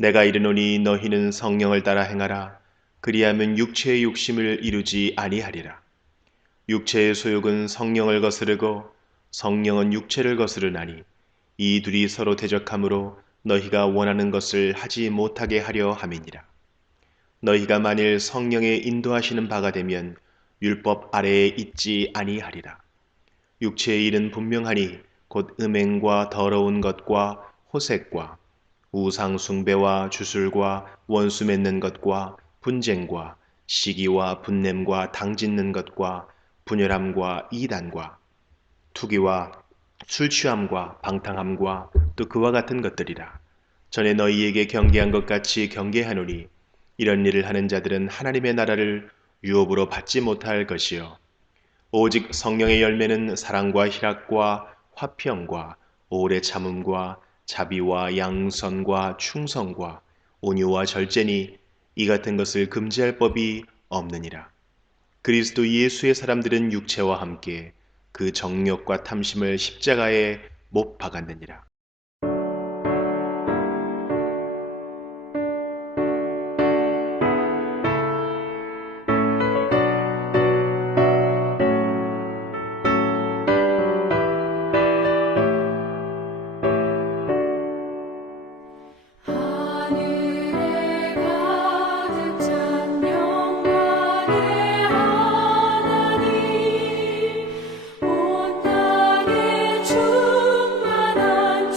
내가 이르노니 너희는 성령을 따라 행하라. 그리하면 육체의 욕심을 이루지 아니하리라. 육체의 소욕은 성령을 거스르고 성령은 육체를 거스르나니 이 둘이 서로 대적하므로 너희가 원하는 것을 하지 못하게 하려 함이니라. 너희가 만일 성령의 인도하시는 바가 되면 율법 아래에 있지 아니하리라. 육체의 일은 분명하니 곧 음행과 더러운 것과 호색과 우상 숭배와 주술과 원수 맺는 것과 분쟁과 시기와 분냄과 당짓는 것과 분열함과 이단과 투기와 술 취함과 방탕함과 또 그와 같은 것들이라. 전에 너희에게 경계한 것 같이 경계하노니 이런 일을 하는 자들은 하나님의 나라를 유업으로 받지 못할 것이요 오직 성령의 열매는 사랑과 희락과 화평과 오래 참음과 자비와 양선과 충성과 온유와 절제니 이 같은 것을 금지할 법이 없느니라. 그리스도 예수의 사람들은 육체와 함께 그 정욕과 탐심을 십자가에 못 박았느니라. 하늘에 가득 찬 영광의 하나님 온 땅에 충만한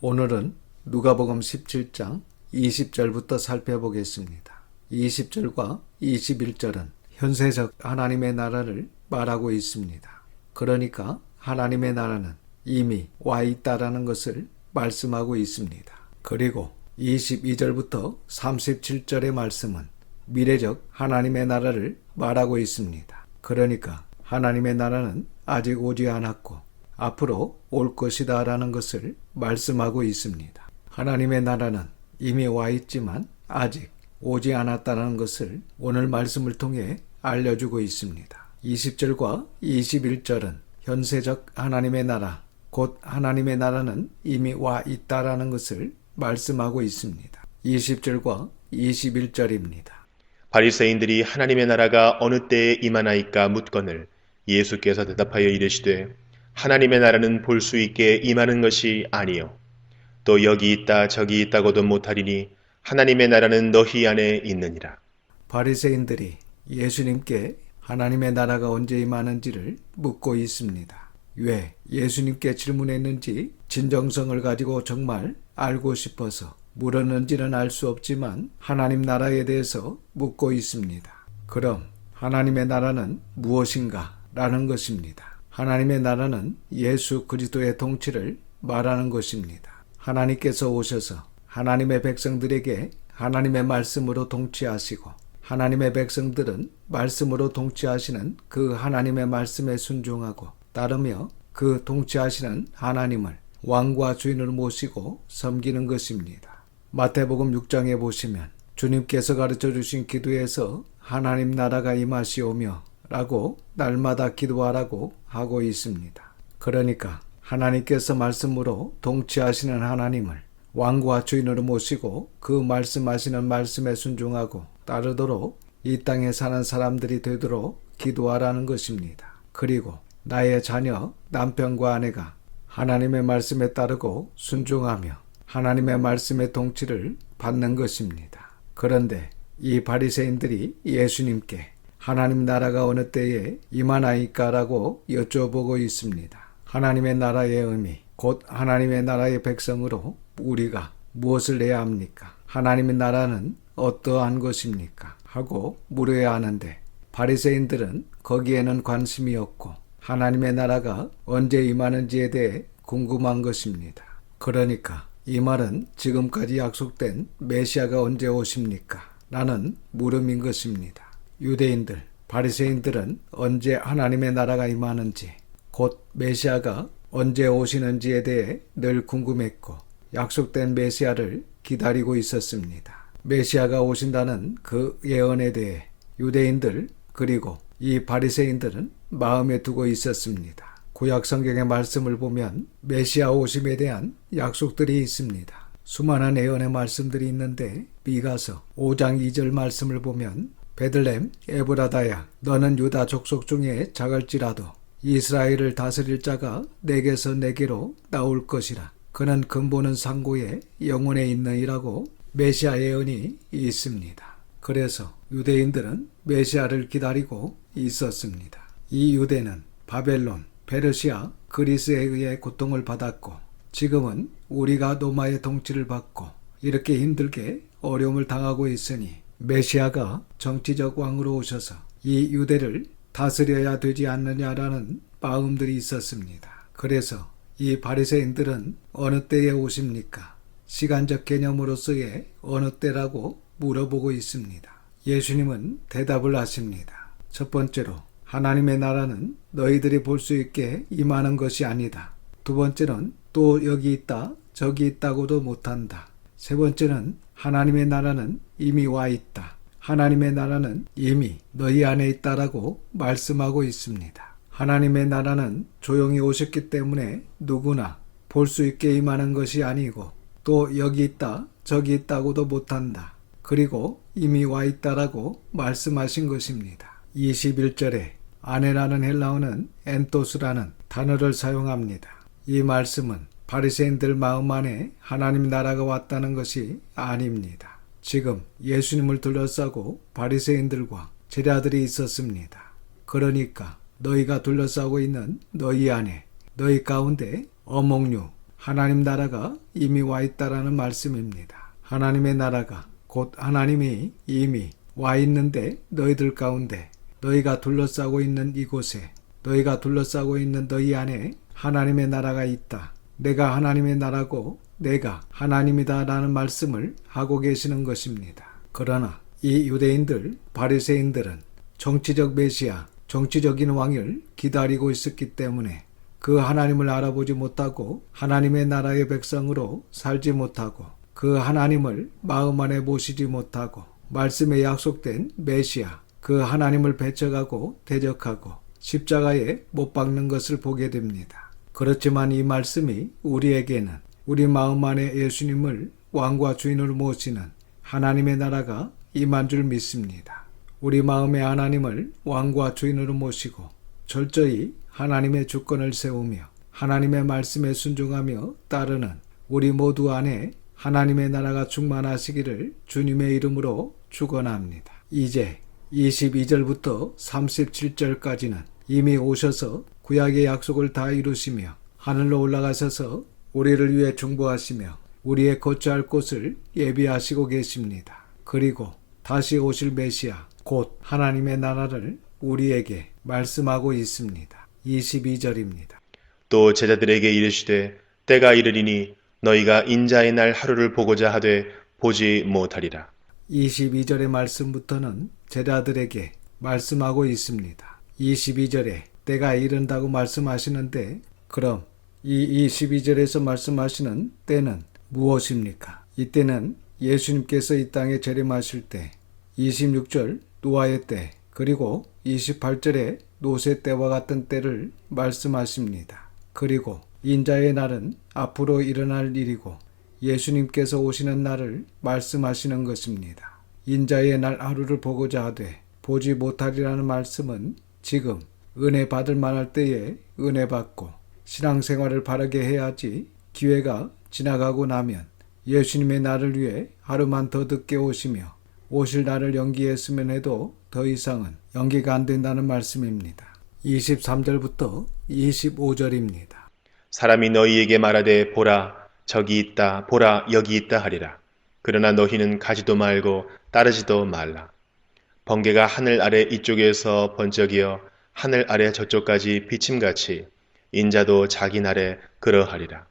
오늘은 누가복음 17장 20절부터 살펴보겠습니다. 20절과 21절은 현세적 하나님의 나라를 말하고 있습니다. 그러니까 하나님의 나라는 이미 와 있다라는 것을 말씀하고 있습니다. 그리고 22절부터 37절의 말씀은 미래적 하나님의 나라를 말하고 있습니다. 그러니까 하나님의 나라는 아직 오지 않았고 앞으로 올 것이다 라는 것을 말씀하고 있습니다. 하나님의 나라는 이미 와 있지만 아직 오지 않았다는 것을 오늘 말씀을 통해 알려주고 있습니다. 20절과 21절은 현세적 하나님의 나라, 곧 하나님의 나라는 이미 와 있다라는 것을 말씀하고 있습니다. 20절과 21절입니다. 바리새인들이 하나님의 나라가 어느 때에 임하나이까 묻거늘 예수께서 대답하여 이르시되 하나님의 나라는 볼 수 있게 임하는 것이 아니요 또 여기 있다 저기 있다고도 못하리니 하나님의 나라는 너희 안에 있느니라. 바리새인들이 예수님께 하나님의 나라가 언제 임하는지를 묻고 있습니다. 왜 예수님께 질문했는지 진정성을 가지고 정말 알고 싶어서 물었는지는 알 수 없지만 하나님 나라에 대해서 묻고 있습니다. 그럼 하나님의 나라는 무엇인가? 라는 것입니다. 하나님의 나라는 예수 그리스도의 통치를 말하는 것입니다. 하나님께서 오셔서 하나님의 백성들에게 하나님의 말씀으로 통치하시고 하나님의 백성들은 말씀으로 통치하시는 그 하나님의 말씀에 순종하고 따르며 그 통치하시는 하나님을 왕과 주인으로 모시고 섬기는 것입니다. 마태복음 6장에 보시면 주님께서 가르쳐 주신 기도에서 하나님 나라가 임하시오며 라고 날마다 기도하라고 하고 있습니다. 그러니까 하나님께서 말씀으로 통치하시는 하나님을 왕과 주인으로 모시고 그 말씀하시는 말씀에 순종하고 따르도록 이 땅에 사는 사람들이 되도록 기도하라는 것입니다. 그리고 나의 자녀, 남편과 아내가 하나님의 말씀에 따르고 순종하며 하나님의 말씀의 통치를 받는 것입니다. 그런데 이 바리새인들이 예수님께 하나님 나라가 어느 때에 임하나이까라고 여쭤보고 있습니다. 하나님의 나라의 의미, 곧 하나님의 나라의 백성으로 우리가 무엇을 해야 합니까? 하나님의 나라는 어떠한 것입니까? 하고 물어야 하는데 바리새인들은 거기에는 관심이 없고 하나님의 나라가 언제 임하는지에 대해 궁금한 것입니다. 그러니까 이 말은 지금까지 약속된 메시아가 언제 오십니까? 라는 물음인 것입니다. 유대인들, 바리새인들은 언제 하나님의 나라가 임하는지, 곧 메시아가 언제 오시는지에 대해 늘 궁금했고 약속된 메시아를 기다리고 있었습니다. 메시아가 오신다는 그 예언에 대해 유대인들 그리고 이 바리새인들은 마음에 두고 있었습니다. 구약 성경의 말씀을 보면 메시아 오심에 대한 약속들이 있습니다. 수많은 예언의 말씀들이 있는데 미가서 5장 2절 말씀을 보면 베들렘 에브라다야 너는 유다 족속 중에 작을지라도 이스라엘을 다스릴 자가 내게서 내게로 나올 것이라. 그는 근본은 상고에 영혼에 있느니라고 메시아 예언이 있습니다. 그래서 유대인들은 메시아를 기다리고 있었습니다. 이 유대는 바벨론, 페르시아, 그리스에 의해 고통을 받았고 지금은 우리가 로마의 통치를 받고 이렇게 힘들게 어려움을 당하고 있으니 메시아가 정치적 왕으로 오셔서 이 유대를 다스려야 되지 않느냐라는 마음들이 있었습니다. 그래서 이 바리새인들은 어느 때에 오십니까? 시간적 개념으로서의 어느 때라고 물어보고 있습니다. 예수님은 대답을 하십니다. 첫 번째로 하나님의 나라는 너희들이 볼 수 있게 임하는 것이 아니다. 두 번째는 또 여기 있다 저기 있다고도 못한다. 세 번째는 하나님의 나라는 이미 와 있다. 하나님의 나라는 이미 너희 안에 있다라고 말씀하고 있습니다. 하나님의 나라는 조용히 오셨기 때문에 누구나 볼 수 있게 임하는 것이 아니고 또 여기 있다 저기 있다고도 못한다. 그리고 이미 와 있다라고 말씀하신 것입니다. 21절에 아내라는 헬라어는 엔토스라는 단어를 사용합니다. 이 말씀은 바리새인들 마음 안에 하나님 나라가 왔다는 것이 아닙니다. 지금 예수님을 둘러싸고 바리새인들과 제자들이 있었습니다. 그러니까 너희가 둘러싸고 있는 너희 안에, 너희 가운데 어몽류 하나님 나라가 이미 와 있다라는 말씀입니다. 하나님의 나라가 곧 하나님이 이미 와 있는데 너희들 가운데, 너희가 둘러싸고 있는 이곳에, 너희가 둘러싸고 있는 너희 안에 하나님의 나라가 있다. 내가 하나님의 나라고 내가 하나님이다 라는 말씀을 하고 계시는 것입니다. 그러나 이 유대인들, 바리새인들은 정치적 메시아, 정치적인 왕을 기다리고 있었기 때문에 그 하나님을 알아보지 못하고 하나님의 나라의 백성으로 살지 못하고 그 하나님을 마음 안에 모시지 못하고 말씀에 약속된 메시아, 그 하나님을 배척하고 대적하고 십자가에 못 박는 것을 보게 됩니다. 그렇지만 이 말씀이 우리에게는 우리 마음 안에 예수님을 왕과 주인으로 모시는 하나님의 나라가 임한 줄 믿습니다. 우리 마음의 하나님을 왕과 주인으로 모시고 철저히 하나님의 주권을 세우며 하나님의 말씀에 순종하며 따르는 우리 모두 안에 하나님의 나라가 충만하시기를 주님의 이름으로 축원합니다. 이제 22절부터 37절까지는 이미 오셔서 구약의 약속을 다 이루시며 하늘로 올라가셔서 우리를 위해 중보하시며 우리의 거처할 곳을 예비하시고 계십니다. 그리고 다시 오실 메시아 곧 하나님의 나라를 우리에게 말씀하고 있습니다. 22절입니다. 또 제자들에게 이르시되 때가 이르리니 너희가 인자의 날 하루를 보고자 하되 보지 못하리라. 22절의 말씀부터는 제자들에게 말씀하고 있습니다. 22절에 때가 이른다고 말씀하시는데 그럼 이 22절에서 말씀하시는 때는 무엇입니까? 이때는 예수님께서 이 땅에 재림하실 때, 26절 노아의 때, 그리고 28절에 노새 때와 같은 때를 말씀하십니다. 그리고 인자의 날은 앞으로 일어날 일이고 예수님께서 오시는 날을 말씀하시는 것입니다. 인자의 날 하루를 보고자 하되 보지 못하리라는 말씀은 지금 은혜 받을 만할 때에 은혜 받고 신앙생활을 바르게 해야지 기회가 지나가고 나면 예수님의 날을 위해 하루만 더 늦게 오시며 오실 날을 연기했으면 해도 더 이상은 연기가 안 된다는 말씀입니다. 23절부터 25절입니다. 사람이 너희에게 말하되 보라 저기 있다 보라 여기 있다 하리라. 그러나 너희는 가지도 말고 따르지도 말라. 번개가 하늘 아래 이쪽에서 번쩍이어 하늘 아래 저쪽까지 비침같이 인자도 자기 날에 그러하리라.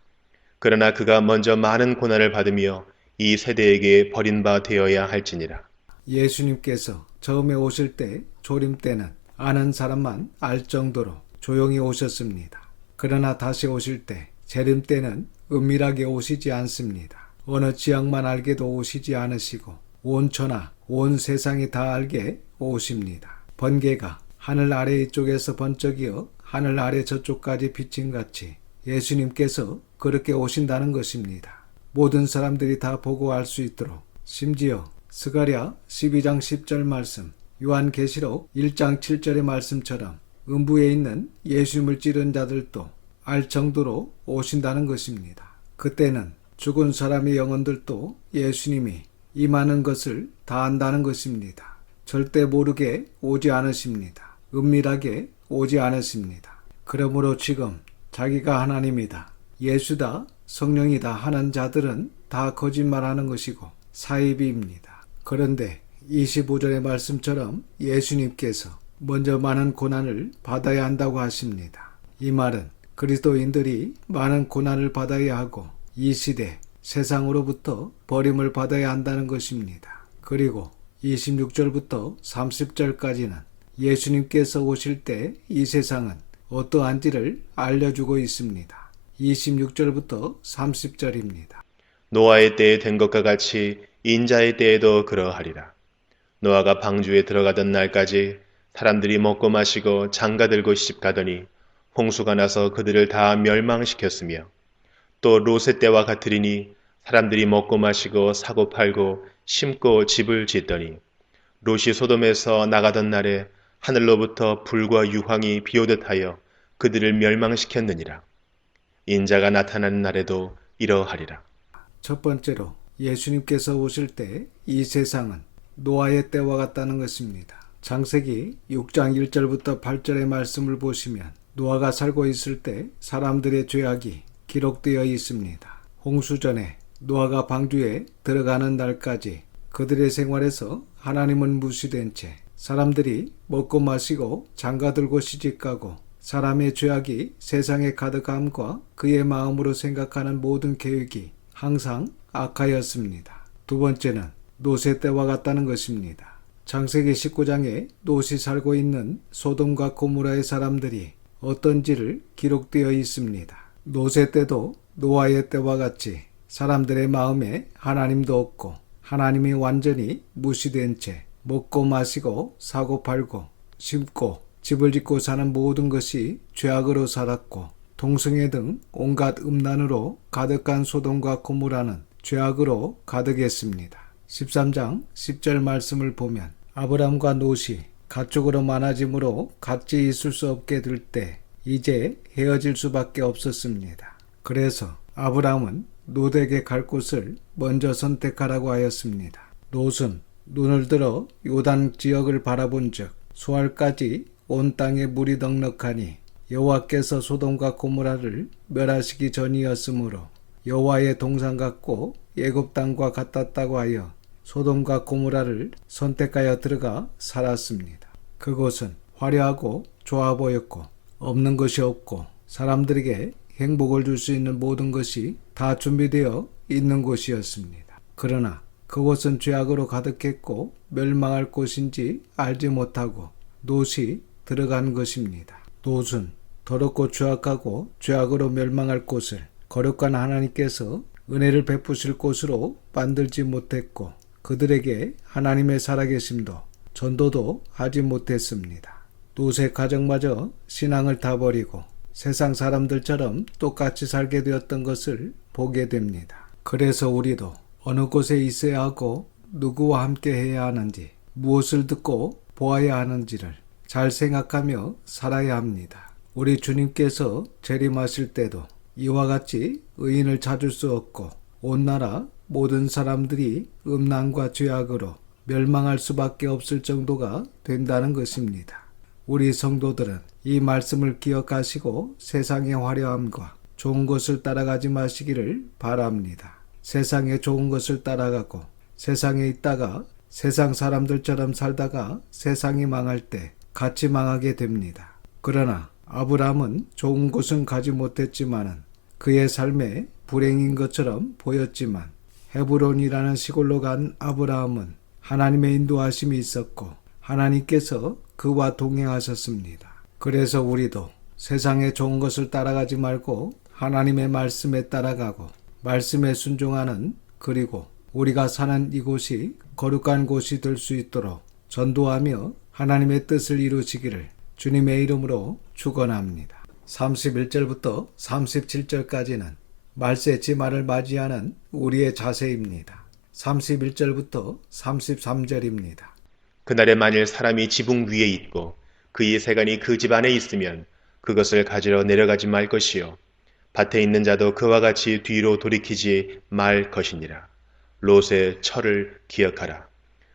그러나 그가 먼저 많은 고난을 받으며 이 세대에게 버린 바 되어야 할지니라. 예수님께서 처음에 오실 때 조림 때는 아는 사람만 알 정도로 조용히 오셨습니다. 그러나 다시 오실 때 재림 때는 은밀하게 오시지 않습니다. 어느 지역만 알게도 오시지 않으시고 온 천하 온 세상이 다 알게 오십니다. 번개가 하늘 아래 이쪽에서 번쩍이어 하늘 아래 저쪽까지 비침같이 예수님께서 그렇게 오신다는 것입니다. 모든 사람들이 다 보고 알 수 있도록 심지어 스가랴 12장 10절 말씀, 요한계시록 1장 7절의 말씀처럼 음부에 있는 예수님을 찌른 자들도 알 정도로 오신다는 것입니다. 그때는 죽은 사람의 영혼들도 예수님이 임하는 것을 다 안다는 것입니다. 절대 모르게 오지 않으십니다. 은밀하게 오지 않으십니다. 그러므로 지금 자기가 하나님이다, 예수다, 성령이다 하는 자들은 다 거짓말하는 것이고 사이비입니다. 그런데 25절의 말씀처럼 예수님께서 먼저 많은 고난을 받아야 한다고 하십니다. 이 말은 그리스도인들이 많은 고난을 받아야 하고 이 시대 세상으로부터 버림을 받아야 한다는 것입니다. 그리고 26절부터 30절까지는 예수님께서 오실 때 이 세상은 어떠한지를 알려주고 있습니다. 26절부터 30절입니다. 노아의 때에 된 것과 같이 인자의 때에도 그러하리라. 노아가 방주에 들어가던 날까지 사람들이 먹고 마시고 장가들고 시집가더니 홍수가 나서 그들을 다 멸망시켰으며 또 롯의 때와 같으리니 사람들이 먹고 마시고 사고 팔고 심고 집을 짓더니 롯이 소돔에서 나가던 날에 하늘로부터 불과 유황이 비오듯 하여 그들을 멸망시켰느니라. 인자가 나타나는 날에도 이러하리라. 첫 번째로 예수님께서 오실 때 이 세상은 노아의 때와 같다는 것입니다. 창세기 6장 1절부터 8절의 말씀을 보시면 노아가 살고 있을 때 사람들의 죄악이 기록되어 있습니다. 홍수 전에 노아가 방주에 들어가는 날까지 그들의 생활에서 하나님은 무시된 채 사람들이 먹고 마시고 장가들고 시집가고 사람의 죄악이 세상에 가득함과 그의 마음으로 생각하는 모든 계획이 항상 악하였습니다. 두 번째는 롯의 때와 같다는 것입니다. 창세기 19장에 롯이 살고 있는 소돔과 고모라의 사람들이 어떤지를 기록되어 있습니다. 롯의 때도 노아의 때와 같이 사람들의 마음에 하나님도 없고 하나님이 완전히 무시된 채 먹고 마시고 사고 팔고 심고 집을 짓고 사는 모든 것이 죄악으로 살았고 동성애 등 온갖 음란으로 가득한 소돔과 고모라는 죄악으로 가득했습니다. 13장 10절 말씀을 보면 아브람과 롯이 가축으로 많아짐으로 같이 있을 수 없게 될 때 이제 헤어질 수밖에 없었습니다. 그래서 아브람은 롯에게 갈 곳을 먼저 선택하라고 하였습니다. 롯은 눈을 들어 요단 지역을 바라본 즉 수알까지 온 땅에 물이 넉넉하니 여호와께서 소돔과 고모라를 멸하시기 전이었으므로 여호와의 동산 같고 애굽 땅과 같았다고 하여 소돔과 고모라를 선택하여 들어가 살았습니다. 그곳은 화려하고 좋아 보였고 없는 것이 없고 사람들에게 행복을 줄 수 있는 모든 것이 다 준비되어 있는 곳이었습니다. 그러나 그곳은 죄악으로 가득했고 멸망할 곳인지 알지 못하고 롯이 들어간 것입니다. 롯은 더럽고 죄악하고 죄악으로 멸망할 곳을 거룩한 하나님께서 은혜를 베푸실 곳으로 만들지 못했고 그들에게 하나님의 살아계심도 전도도 하지 못했습니다. 롯의 가정마저 신앙을 다 버리고 세상 사람들처럼 똑같이 살게 되었던 것을 보게 됩니다. 그래서 우리도 어느 곳에 있어야 하고 누구와 함께 해야 하는지 무엇을 듣고 보아야 하는지를 잘 생각하며 살아야 합니다. 우리 주님께서 재림하실 때도 이와 같이 의인을 찾을 수 없고 온 나라 모든 사람들이 음란과 죄악으로 멸망할 수밖에 없을 정도가 된다는 것입니다. 우리 성도들은 이 말씀을 기억하시고 세상의 화려함과 좋은 것을 따라가지 마시기를 바랍니다. 세상의 좋은 것을 따라가고 세상에 있다가 세상 사람들처럼 살다가 세상이 망할 때 같이 망하게 됩니다. 그러나 아브라함은 좋은 곳은 가지 못했지만은 그의 삶에 불행인 것처럼 보였지만 헤브론이라는 시골로 간 아브라함은 하나님의 인도하심이 있었고 하나님께서 그와 동행하셨습니다. 그래서 우리도 세상의 좋은 것을 따라가지 말고 하나님의 말씀에 따라가고 말씀에 순종하는 그리고 우리가 사는 이곳이 거룩한 곳이 될 수 있도록 전도하며 하나님의 뜻을 이루시기를 주님의 이름으로 축원합니다. 31절부터 37절까지는 말세 지말을 맞이하는 우리의 자세입니다. 31절부터 33절입니다. 그날에 만일 사람이 지붕 위에 있고 그의 세간이 그 집 안에 있으면 그것을 가지러 내려가지 말 것이요 밭에 있는 자도 그와 같이 뒤로 돌이키지 말 것이니라. 롯의 철을 기억하라.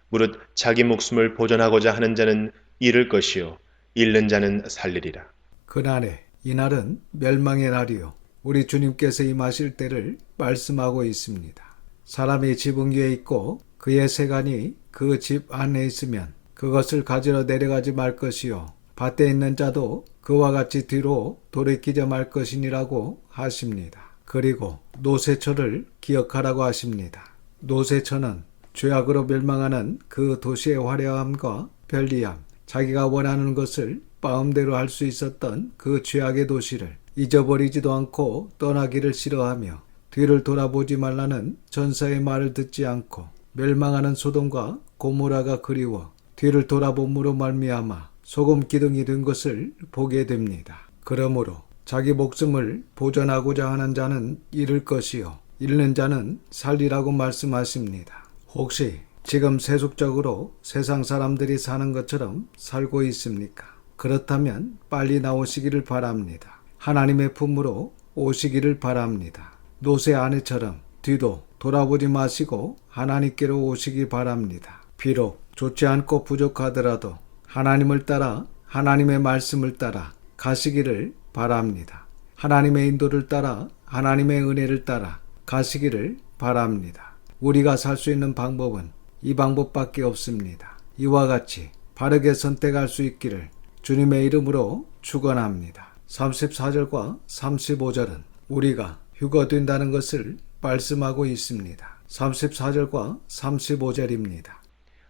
무릇 자기 목숨을 보존하고자 하는 자는 잃을 것이요 잃는 자는 살리리라. 그날에 이날은 멸망의 날이요 우리 주님께서 임하실 때를 말씀하고 있습니다. 사람이 지붕 위에 있고 그의 세간이 그 집 안에 있으면 그것을 가지러 내려가지 말 것이요 밭에 있는 자도 그와 같이 뒤로 돌이키지 말 것이니라고 하십니다. 그리고 롯의 철을 기억하라고 하십니다. 롯의 철은 죄악으로 멸망하는 그 도시의 화려함과 편리함, 자기가 원하는 것을 마음대로 할 수 있었던 그 죄악의 도시를 잊어버리지도 않고 떠나기를 싫어하며 뒤를 돌아보지 말라는 전사의 말을 듣지 않고 멸망하는 소돔과 고모라가 그리워 뒤를 돌아봄으로 말미암아 소금 기둥이 된 것을 보게 됩니다. 그러므로 자기 목숨을 보존하고자 하는 자는 잃을 것이요 잃는 자는 살리라고 말씀하십니다. 혹시 지금 세속적으로 세상 사람들이 사는 것처럼 살고 있습니까? 그렇다면 빨리 나오시기를 바랍니다. 하나님의 품으로 오시기를 바랍니다. 노새 아내처럼 뒤도 돌아보지 마시고 하나님께로 오시기 바랍니다. 비록 좋지 않고 부족하더라도 하나님을 따라 하나님의 말씀을 따라 가시기를 바랍니다. 하나님의 인도를 따라 하나님의 은혜를 따라 가시기를 바랍니다. 우리가 살 수 있는 방법은 이 방법밖에 없습니다. 이와 같이 바르게 선택할 수 있기를 주님의 이름으로 축원합니다. 34절과 35절은 우리가 휴거된다는 것을 말씀하고 있습니다. 34절과 35절입니다.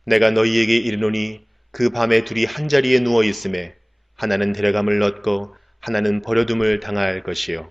내가 너희에게 이르노니 그 밤에 둘이 한자리에 누워 있음에 하나는 데려감을 얻고 하나는 버려둠을 당할 것이요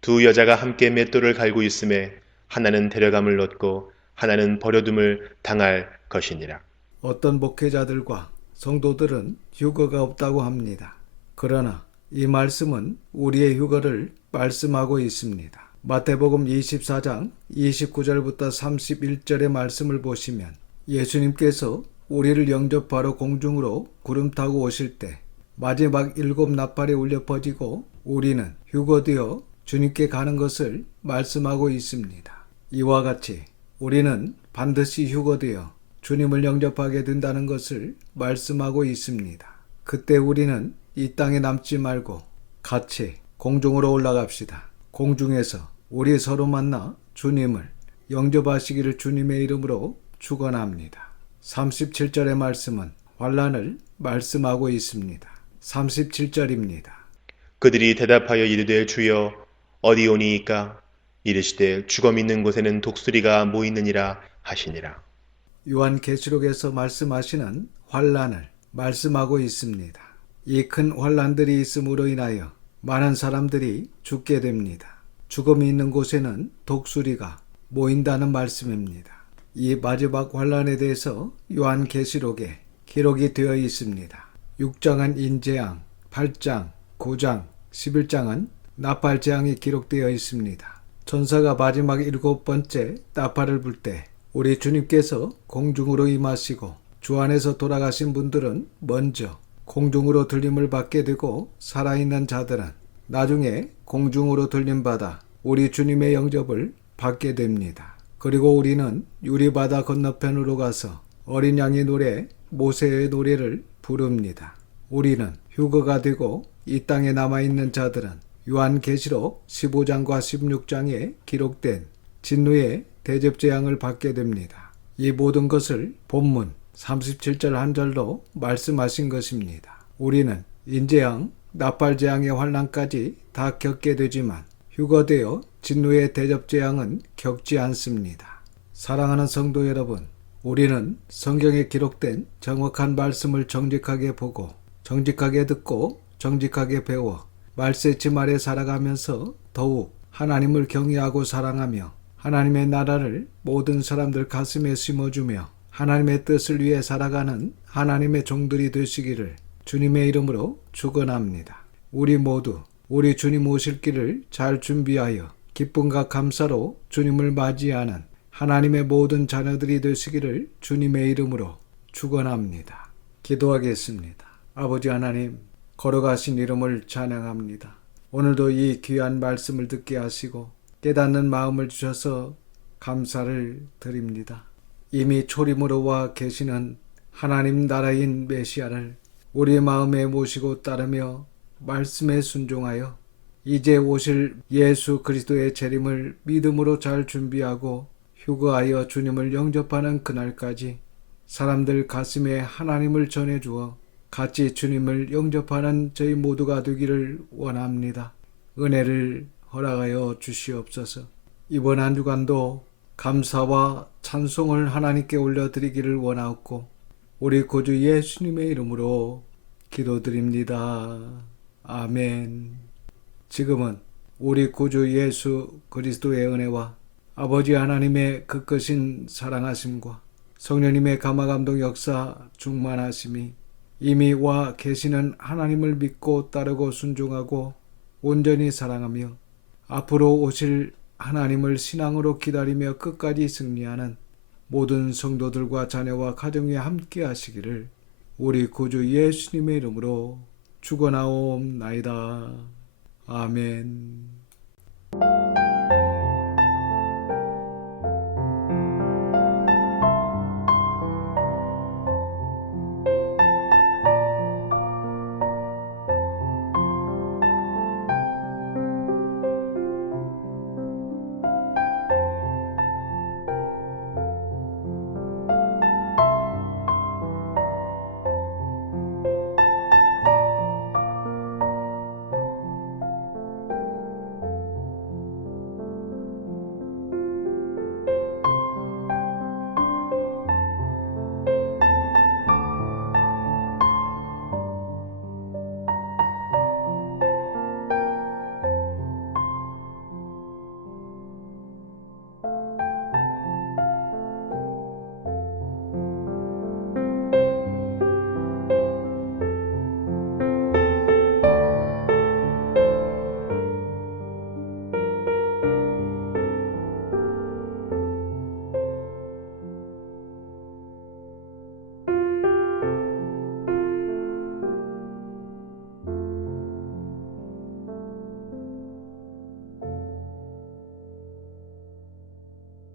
두 여자가 함께 맷돌을 갈고 있음에 하나는 데려감을 얻고 하나는 버려둠을 당할 것이니라. 어떤 목회자들과 성도들은 휴거가 없다고 합니다. 그러나 이 말씀은 우리의 휴거를 말씀하고 있습니다. 마태복음 24장 29절부터 31절의 말씀을 보시면 예수님께서 우리를 영접하러 공중으로 구름 타고 오실 때 마지막 7 나팔이 울려 퍼지고 우리는 휴거되어 주님께 가는 것을 말씀하고 있습니다. 이와 같이 우리는 반드시 휴거되어 주님을 영접하게 된다는 것을 말씀하고 있습니다. 그때 우리는 이 땅에 남지 말고 같이 공중으로 올라갑시다. 공중에서 우리 서로 만나 주님을 영접하시기를 주님의 이름으로 축원합니다. 37절의 말씀은 환난을 말씀하고 있습니다. 37절입니다. 그들이 대답하여 이르되 주여 어디 오니이까 이르시되 죽어 있는 곳에는 독수리가 모이느니라 하시니라. 요한계시록에서 말씀하시는 환난을 말씀하고 있습니다. 이 큰 환난들이 있음으로 인하여 많은 사람들이 죽게 됩니다. 죽음이 있는 곳에는 독수리가 모인다는 말씀입니다. 이 마지막 환난에 대해서 요한계시록에 기록이 되어 있습니다. 6장은 인재앙, 8장, 9장, 11장은 나팔재앙이 기록되어 있습니다. 천사가 마지막 7번째 나팔을 불 때 우리 주님께서 공중으로 임하시고 주 안에서 돌아가신 분들은 먼저 공중으로 들림을 받게 되고 살아있는 자들은 나중에 공중으로 들림받아 우리 주님의 영접을 받게 됩니다. 그리고 우리는 유리바다 건너편으로 가서 어린 양의 노래, 모세의 노래를 부릅니다. 우리는 휴거가 되고 이 땅에 남아있는 자들은 요한계시록 15장과 16장에 기록된 진노의 대접재앙을 받게 됩니다. 이 모든 것을 본문 37절 한 절로 말씀하신 것입니다. 우리는 인재앙, 나팔재앙의 환난까지 다 겪게 되지만 휴거되어 진노의 대접재앙은 겪지 않습니다. 사랑하는 성도 여러분, 우리는 성경에 기록된 정확한 말씀을 정직하게 보고 정직하게 듣고 정직하게 배워 말세치 아래 살아가면서 더욱 하나님을 경외하고 사랑하며 하나님의 나라를 모든 사람들 가슴에 심어주며 하나님의 뜻을 위해 살아가는 하나님의 종들이 되시기를 주님의 이름으로 축원합니다. 우리 모두 우리 주님 오실 길을 잘 준비하여 기쁨과 감사로 주님을 맞이하는 하나님의 모든 자녀들이 되시기를 주님의 이름으로 축원합니다. 기도하겠습니다. 아버지 하나님, 걸어가신 이름을 찬양합니다. 오늘도 이 귀한 말씀을 듣게 하시고 깨닫는 마음을 주셔서 감사를 드립니다. 이미 초림으로 와 계시는 하나님 나라인 메시아를 우리 마음에 모시고 따르며 말씀에 순종하여 이제 오실 예수 그리스도의 재림을 믿음으로 잘 준비하고 휴거하여 주님을 영접하는 그날까지 사람들 가슴에 하나님을 전해주어 같이 주님을 영접하는 저희 모두가 되기를 원합니다. 은혜를 허락하여 주시옵소서. 이번 한 주간도 감사와 찬송을 하나님께 올려드리기를 원하옵고 우리 구주 예수님의 이름으로 기도드립니다. 아멘. 지금은 우리 구주 예수 그리스도의 은혜와 아버지 하나님의 그 크신 사랑하심과 성령님의 감화감동 역사 충만하심이 이미 와 계시는 하나님을 믿고 따르고 순종하고 온전히 사랑하며 앞으로 오실 하나님을 신앙으로 기다리며 끝까지 승리하는 모든 성도들과 자녀와 가정에 함께 하시기를 우리 구주 예수님의 이름으로 축원하옵나이다. 아멘.